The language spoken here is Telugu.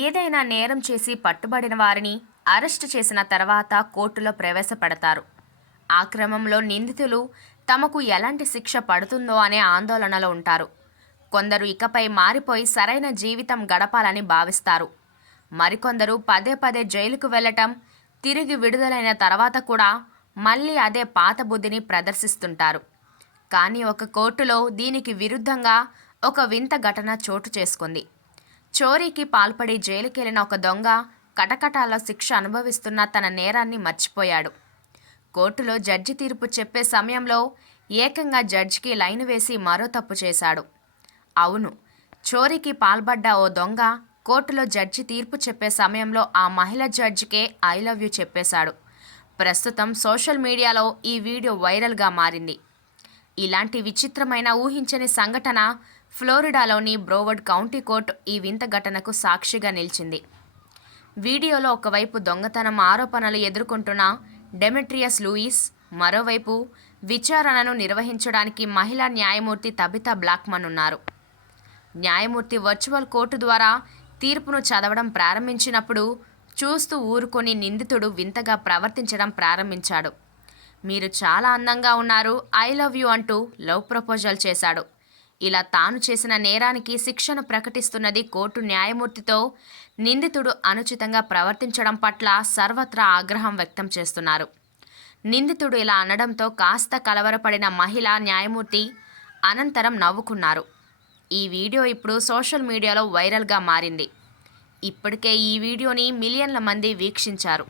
ఏదైనా నేరం చేసి పట్టుబడిన వారిని అరెస్టు చేసిన తర్వాత కోర్టులో ప్రవేశపెడతారు. ఆ క్రమంలో నిందితులు తమకు ఎలాంటి శిక్ష పడుతుందో అనే ఆందోళనలో ఉంటారు. కొందరు ఇకపై మారిపోయి సరైన జీవితం గడపాలని భావిస్తారు. మరికొందరు పదే పదే జైలుకు వెళ్లటం, తిరిగి విడుదలైన తర్వాత కూడా మళ్ళీ అదే పాత బుద్ధిని ప్రదర్శిస్తుంటారు. కానీ ఒక కోర్టులో దీనికి విరుద్ధంగా ఒక వింత ఘటన చోటు చేసుకుంది. చోరీకి పాల్పడి జైలుకెళ్లిన ఒక దొంగ కటకటాల శిక్ష అనుభవిస్తున్న తన నేరాన్ని మర్చిపోయాడు. కోర్టులో జడ్జి తీర్పు చెప్పే సమయంలో ఏకంగా జడ్జికి లైను వేసి మరో తప్పు చేశాడు. అవును, చోరీకి పాల్పడ్డ ఓ దొంగ కోర్టులో జడ్జి తీర్పు చెప్పే సమయంలో ఆ మహిళ జడ్జికే ఐ లవ్ యూ చెప్పేశాడు. ప్రస్తుతం సోషల్ మీడియాలో ఈ వీడియో వైరల్గా మారింది. ఇలాంటి విచిత్రమైన ఊహించని సంఘటన ఫ్లోరిడాలోని బ్రోవర్డ్ కౌంటీ కోర్టు ఈ వింత ఘటనకు సాక్షిగా నిలిచింది. వీడియోలో ఒకవైపు దొంగతనం ఆరోపణలు ఎదుర్కొంటున్న డెమెట్రియస్ లూయిస్, మరోవైపు విచారణను నిర్వహించడానికి మహిళా న్యాయమూర్తి తబితా బ్లాక్మన్ ఉన్నారు. న్యాయమూర్తి వర్చువల్ కోర్టు ద్వారా తీర్పును చదవడం ప్రారంభించినప్పుడు చూస్తూ ఊరుకొని నిందితుడు వింతగా ప్రవర్తించడం ప్రారంభించాడు. మీరు చాలా అందంగా ఉన్నారు, ఐ లవ్ యూ అంటూ లవ్ ప్రపోజల్ చేశాడు. ఇలా తాను చేసిన నేరానికి శిక్షను ప్రకటిస్తున్నది కోర్టు న్యాయమూర్తితో నిందితుడు అనుచితంగా ప్రవర్తించడం పట్ల సర్వత్రా ఆగ్రహం వ్యక్తం చేస్తున్నారు. నిందితుడు ఇలా అనడంతో కాస్త కలవరపడిన మహిళా న్యాయమూర్తి అనంతరం నవ్వుకున్నారు. ఈ వీడియో ఇప్పుడు సోషల్ మీడియాలో వైరల్గా మారింది. ఇప్పటికే ఈ వీడియోని మిలియన్ల మంది వీక్షించారు.